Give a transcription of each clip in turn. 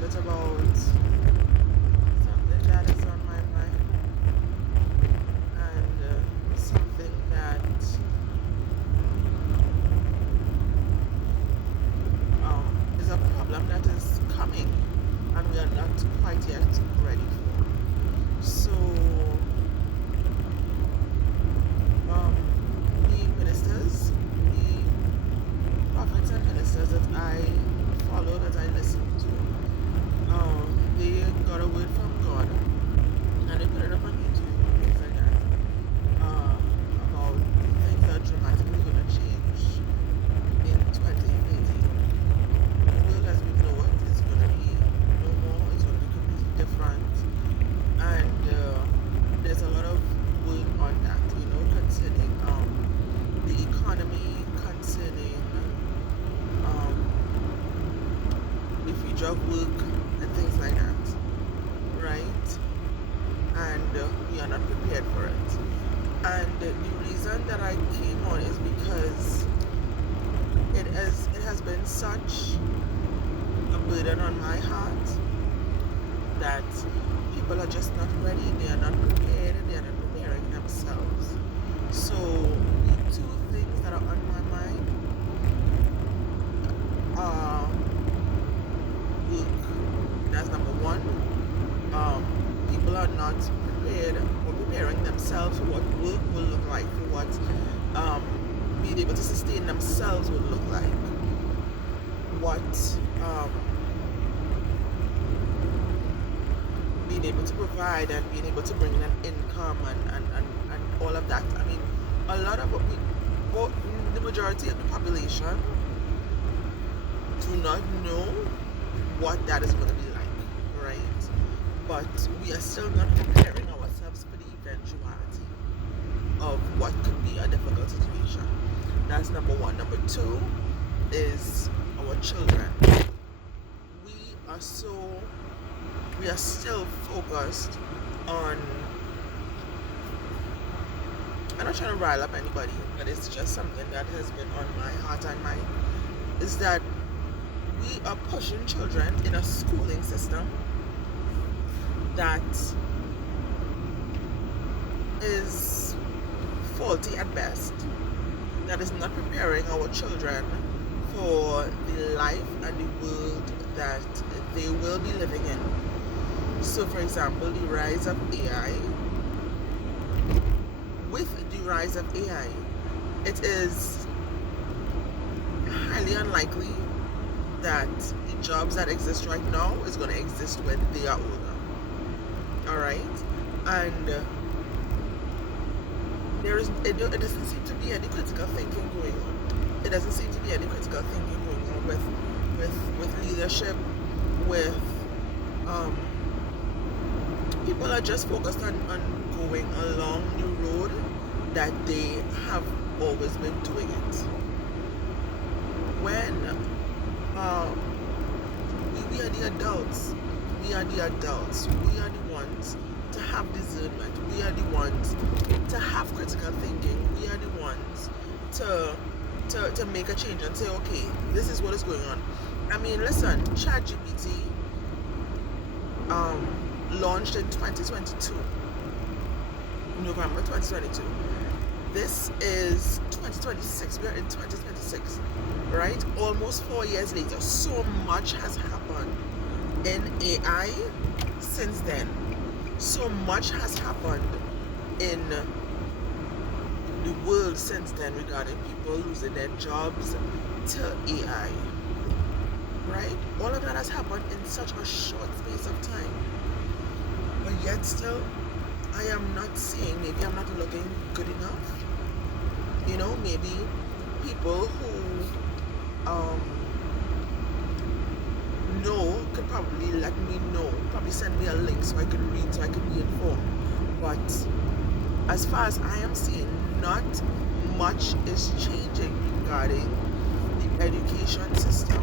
bit about something that is on my mind and something that is a problem that is coming and we are not quite yet ready for. So, the ministers, the prophets and ministers that I follow, that I listen to, they got a word from God and they put it up on YouTube and things like that about things that are dramatically going to change in 2030. The world as we know it is going to be no more, it's going to be completely different. And there's a lot of work on that, concerning the economy, concerning um, the future of work and things like that, right? And we are not prepared for it. And the reason that I came on is because it has been such a burden on my heart that people are just not ready, they are not prepared, they are not preparing themselves. So the two things that are on my mind are work. That's number one. People are not prepared or preparing themselves for what work will look like, for what being able to sustain themselves would look like, what being able to provide and being able to bring in an income and all of that. I mean, a lot of both, the majority of the population do not know what that is going to be like, right? But we are still not preparing ourselves for the eventuality of what could be a difficult situation. That's number one. Number two is our children. We are so we are still focused on, I'm not trying to rile up anybody, but it's just something that has been on my heart and mind, is that we are pushing children in a schooling system that is faulty at best, that is not preparing our children for the life and the world that they will be living in. So, for example, the rise of AI. With the rise of AI, it is highly unlikely that the jobs that exist right now is going to exist when they are older. All right, and it doesn't seem to be any critical thinking going on. It doesn't seem to be any critical thinking going on with leadership, with people are just focused on going along the road that they have always been doing it. When we are the adults, we are the adults, we are the ones to have discernment, we are the ones to have critical thinking, we are the ones to make a change and say, okay, this is what is going on. I mean, listen, ChatGPT launched in 2022, November 2022. This is 2026. We are in 2026, right? Almost 4 years later. So much has happened in AI since then. So much has happened in the world since then regarding people losing their jobs to AI, right? All of that has happened in such a short space of time. But yet still, I am not seeing, maybe I'm not looking good enough. Maybe people who know could probably let me know, probably send me a link so I could read, so I could be informed. But as far as I am seeing, not much is changing regarding the education system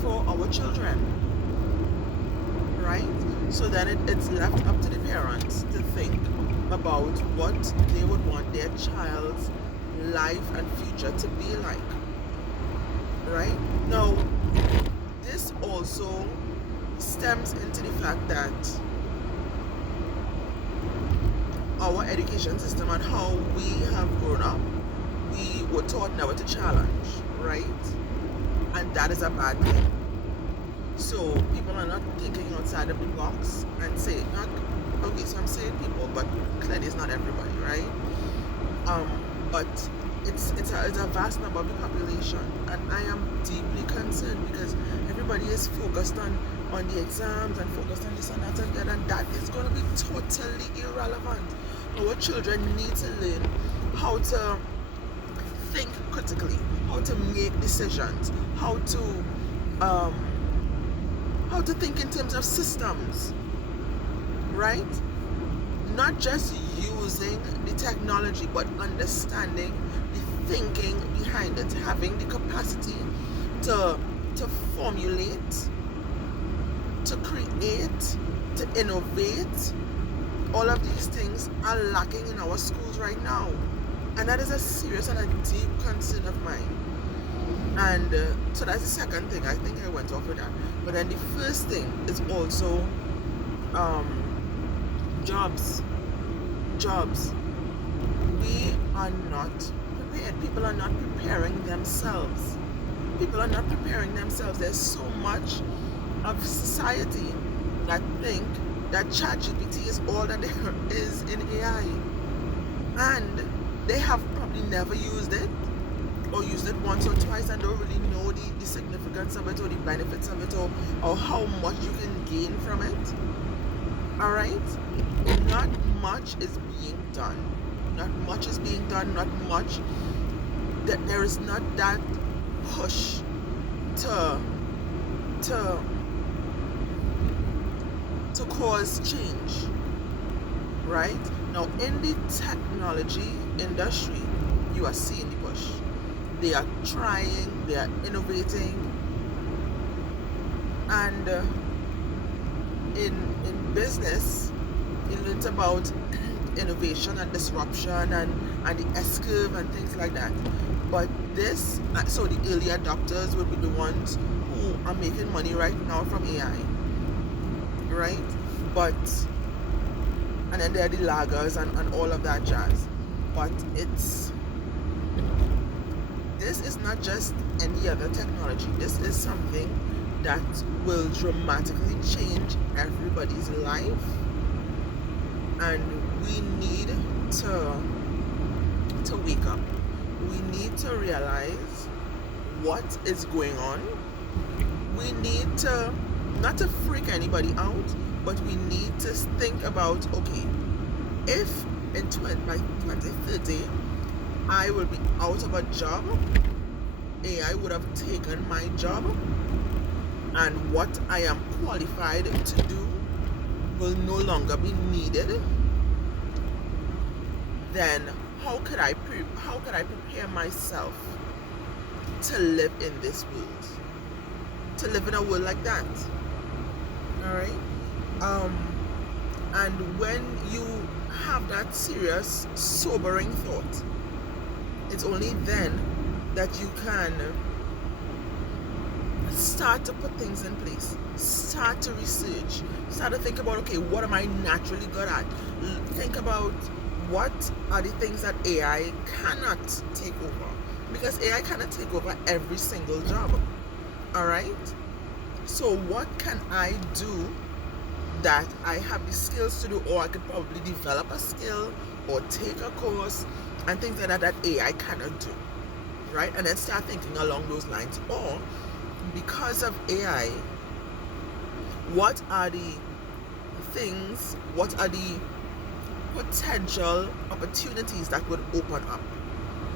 for our children, right? So then it's left up to the parents to think about what they would want their child's life and future to be like, right? Now, this this also stems into the fact that our education system and how we have grown up, we were taught never to challenge, right? And that is a bad thing. So people are not thinking outside of the box and say, not okay. So I'm saying people, but clearly it's not everybody, right? But it's a vast number of the population, and I am deeply concerned because everybody is focused on the exams and focused on this and that and that, and that is going to be totally irrelevant. Our children need to learn how to think critically, how to make decisions, um, how to think in terms of systems, right? Not just using the technology, but understanding the thinking behind it, having the capacity to formulate, to create, to innovate. All of these things are lacking in our schools right now, and that is a serious and a deep concern of mine. And so that's the second thing. I think I went off with that. But then the first thing is also jobs. Jobs. We are not prepared. People are not preparing themselves. People are not preparing themselves. There's so much of society that think that ChatGPT is all that there is in AI. And they have probably never used it, or used it once or twice, and don't really know the significance of it or the benefits of it, or how much you can gain from it. Alright? Not much is being done. Not much is being done, not much. That there is not that push to cause change. Right? Now in the technology industry, you are seeing the push. They are trying, they are innovating, and in business, you learn about innovation and disruption and the S-curve and things like that. But this, so the early adopters will be the ones who are making money right now from AI, right? But, and then there are the laggers and all of that jazz. But this is not just any other technology. This is something that will dramatically change everybody's life, and we need to wake up. We need to realize what is going on. We need to, not to freak anybody out, but we need to think about, okay, if by 2030 I will be out of a job, AI would have taken my job, and what I am qualified to do will no longer be needed, then how could I prepare myself to live in this world, to live in a world like that? All right. And when you have that serious, sobering thought, it's only then that you can start to put things in place, start to research, start to think about, okay, what am I naturally good at? Think about what are the things that AI cannot take over, because AI cannot take over every single job. All right, so what can I do that I have the skills to do, or I could probably develop a skill or take a course and things like that AI cannot do, right? And then start thinking along those lines. Or because of AI, what are the things, what are the potential opportunities that would open up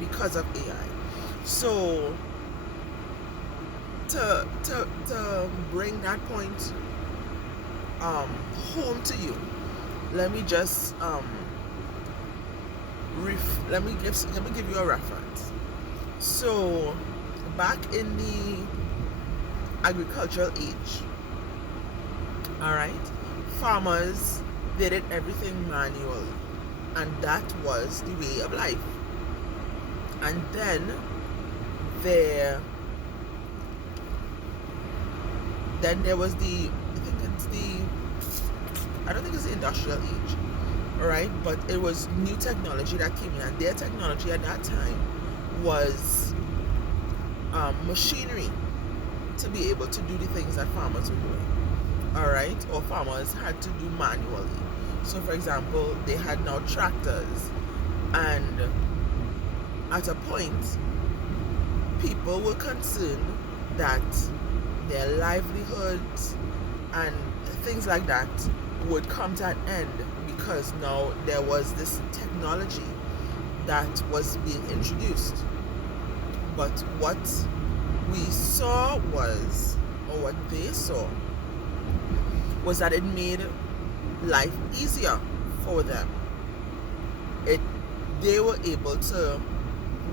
because of AI? So to bring that point home to you, let me just let me give you a reference. So back in the agricultural age, all right, farmers, they did everything manually, and that was the way of life. And then their Then there was I don't think it's the industrial age, right? But it was new technology that came in, and their technology at that time was machinery to be able to do the things that farmers were doing, all right, or farmers had to do manually. So, for example, they had now tractors, and at a point, people were concerned that their livelihoods and things like that would come to an end because now there was this technology that was being introduced. But what we saw was, or what they saw, was that it made life easier for them. They were able to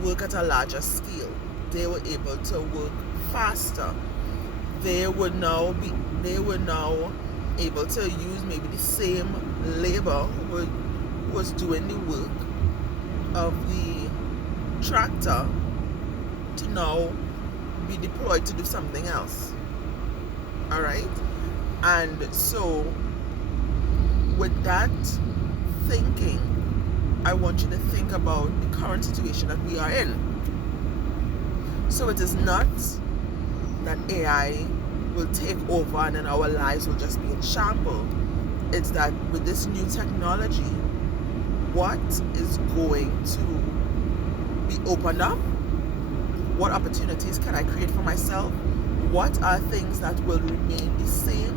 work at a larger scale. They were able to work faster. They were now able to use maybe the same labor who was doing the work of the tractor to now be deployed to do something else. All right? And so, with that thinking, I want you to think about the current situation that we are in. So it is not that AI will take over and then our lives will just be in shambles. It's that with this new technology, what is going to be opened up? What opportunities can I create for myself? What are things that will remain the same?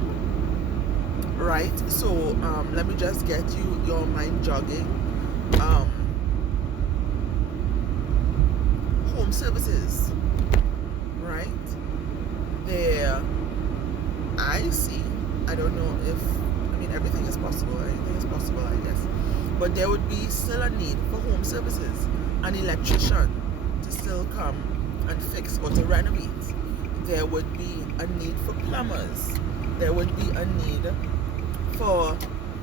Right? So let me just get your mind jogging. Home services, right? There, I see. I don't know if, everything is possible. Anything is possible, I guess. But there would be still a need for home services, an electrician to still come and fix or to renovate. There would be a need for plumbers. There would be a need for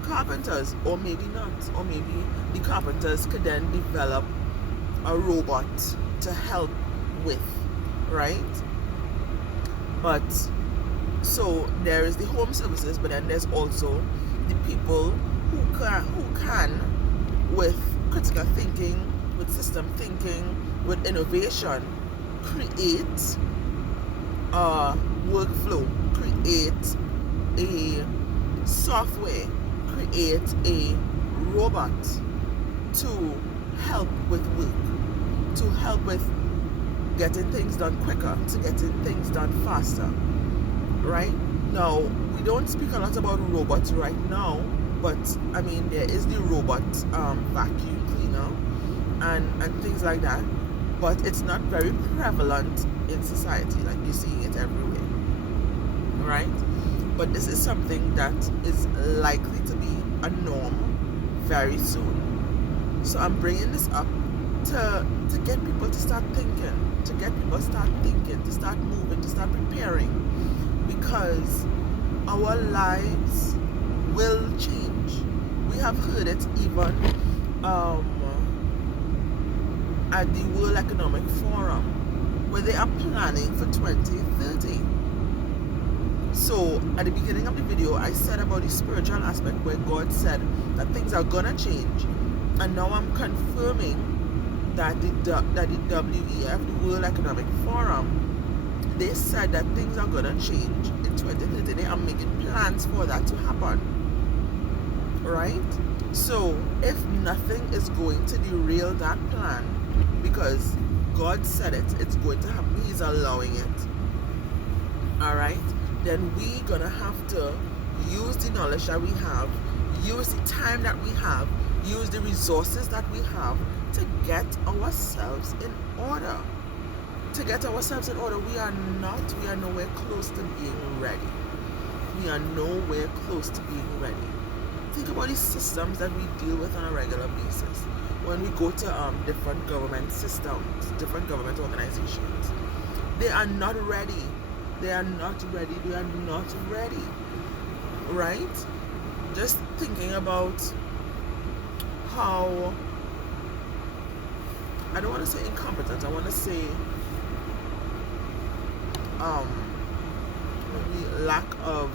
carpenters, or maybe not. Or maybe the carpenters could then develop a robot to help with, right? But so there is the home services, but then there's also the people who can with critical thinking, with system thinking, with innovation, create a workflow, create a software, create a robot to help with work, to help with getting things done quicker, to getting things done faster, right? Now, we don't speak a lot about robots right now, but there is the robot vacuum cleaner and things like that, but it's not very prevalent in society. Like, you're seeing it everywhere, right? But this is something that is likely to be a norm very soon. So I'm bringing this up to get people to start thinking, to start moving, to start preparing, because our lives will change. We have heard it even at the World Economic Forum, where they are planning for 2030. So at the beginning of the video, I said about the spiritual aspect, where God said that things are gonna change, and now I'm confirming that the WEF, the World Economic Forum, they said that things are gonna change in 2030. They are making plans for that to happen, right? So if nothing is going to derail that plan, because God said it's going to happen, He's allowing it, all right, then we're gonna have to use the knowledge that we have, use the time that we have, use the resources that we have to get ourselves in order. To get ourselves in order, we are nowhere close to being ready. We are nowhere close to being ready. Think about the systems that we deal with on a regular basis. When we go to different government systems, different government organizations, they are not ready. They are not ready. They are not ready. Right? Just thinking about how, I don't want to say incompetent, I want to say maybe lack of,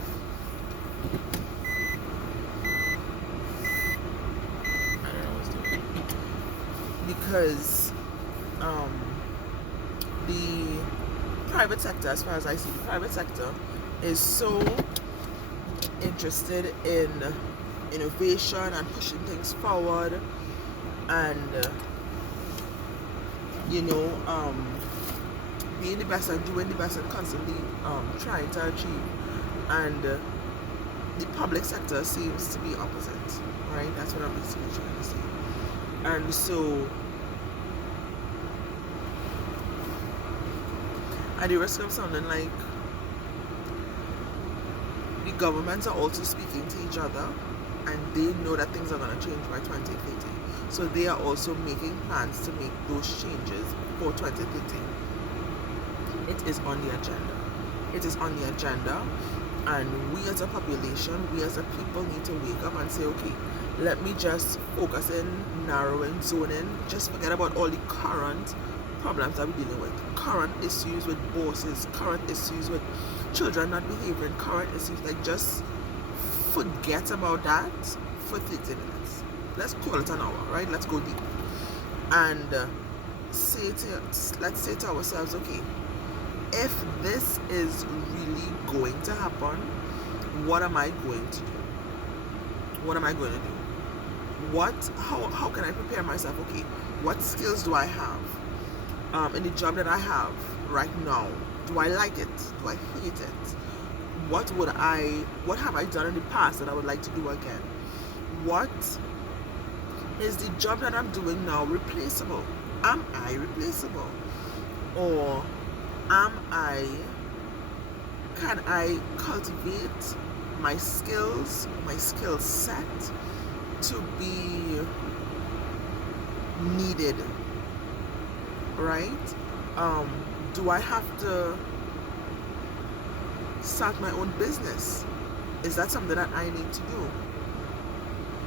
I don't know what's doing, because um, the private sector, as far as I see, the private sector is so interested in innovation and pushing things forward, and you know, being the best and doing the best and constantly trying to achieve. And the public sector seems to be opposite, right? That's what I'm basically trying to say. And so, at the risk of sounding like the governments are also speaking to each other, and they know that things are going to change by 2030. So they are also making plans to make those changes for 2030. It is on the agenda. It is on the agenda, and we as a population, we as a people need to wake up and say, okay, let me just focus in, narrowing, zoning, just forget about all the current problems that we're dealing with. Current issues with bosses, current issues with children not behaving, current issues, like just forget about that for 30 minutes. Let's call it an hour, right? Let's go deep. And let's say to ourselves, okay, if this is really going to happen, what am I going to do? What am I going to do? How can I prepare myself? Okay, what skills do I have in the job that I have right now? Do I like it? Do I hate it? What have I done in the past that I would like to do again? What is the job that I'm doing now replaceable? Am I replaceable? Or can I cultivate my skills, my skill set to be needed, right? Do I have to start my own business? Is that something that I need to do,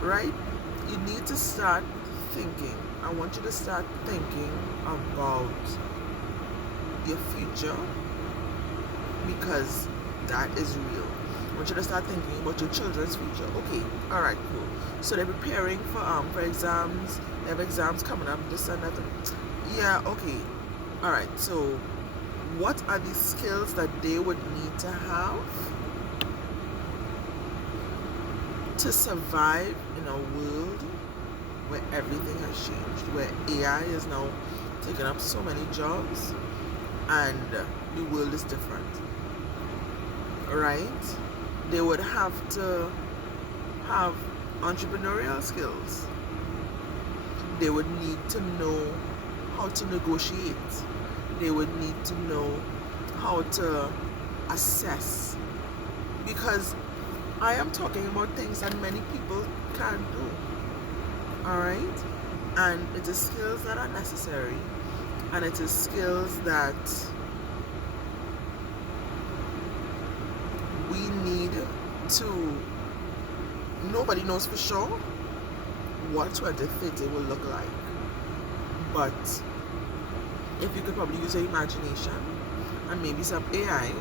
right? You need to start thinking. I want you to start thinking about your future, because that is real. I want you to start thinking about your children's future. Okay, all right, cool. So they're preparing for exams. They have exams coming up, this and that. Yeah, okay. All right. So, what are the skills that they would need to have to survive in a world where everything has changed, where AI is now taking up so many jobs, and the world is different, right? They would have to have entrepreneurial skills. They would need to know how to negotiate. They would need to know how to assess. Because I am talking about things that many people can't do. Alright? And it is skills that are necessary. And it is skills that we need to. Nobody knows for sure what 2030 will look like. But if you could probably use your imagination and maybe some AI,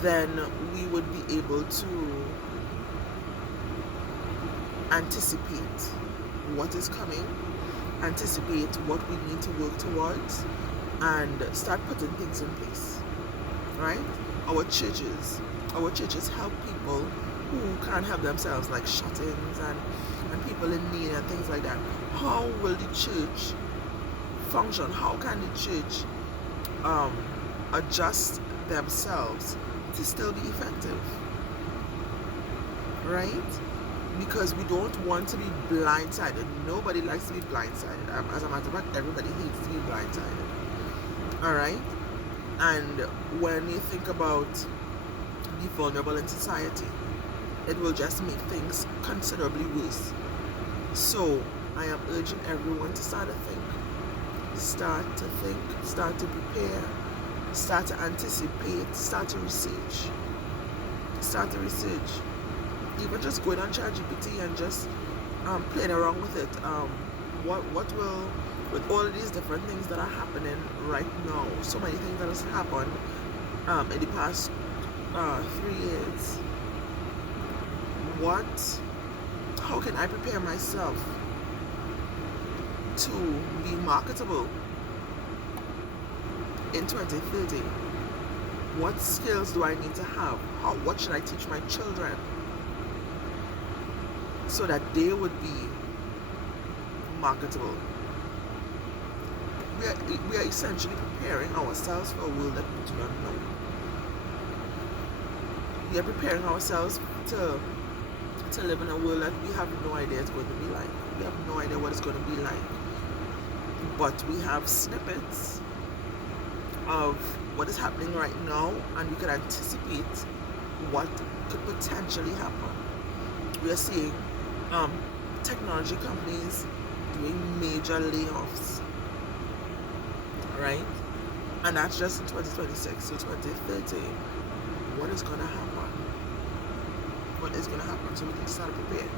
then we would be able to anticipate what is coming, anticipate what we need to work towards, and start putting things in place, right? Our churches help people who can't help themselves, like shut-ins and people in need and things like that. How will the church function? How can the church adjust themselves to still be effective, right? Because we don't want to be blindsided. Nobody likes to be blindsided. As a matter of fact, everybody hates to be blindsided. All right? And when you think about the vulnerable in society, it will just make things considerably worse. So I am urging everyone to start to think, start to prepare, start to anticipate, start to research. Even just going on ChatGPT and just playing around with it. What will, with all of these different things that are happening right now, so many things that has happened in the past 3 years, what how can I prepare myself to be marketable in 2030? What skills do I need to have? What should I teach my children so that they would be marketable? We are essentially preparing ourselves for a world that we do not know. We are preparing ourselves to live in a world that we have no idea it's going to be like. We have no idea what it's going to be like. But we have snippets of what is happening right now, and we can anticipate what could potentially happen. We are seeing technology companies doing major layoffs, right? And that's just in 2026. So 2030, what is going to happen? What is going to happen? So we need to start to prepare.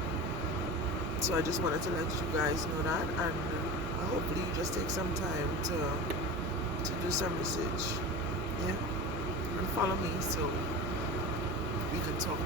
So I just wanted to let you guys know that, and hopefully you just take some time to do some research, yeah, and follow me so we can talk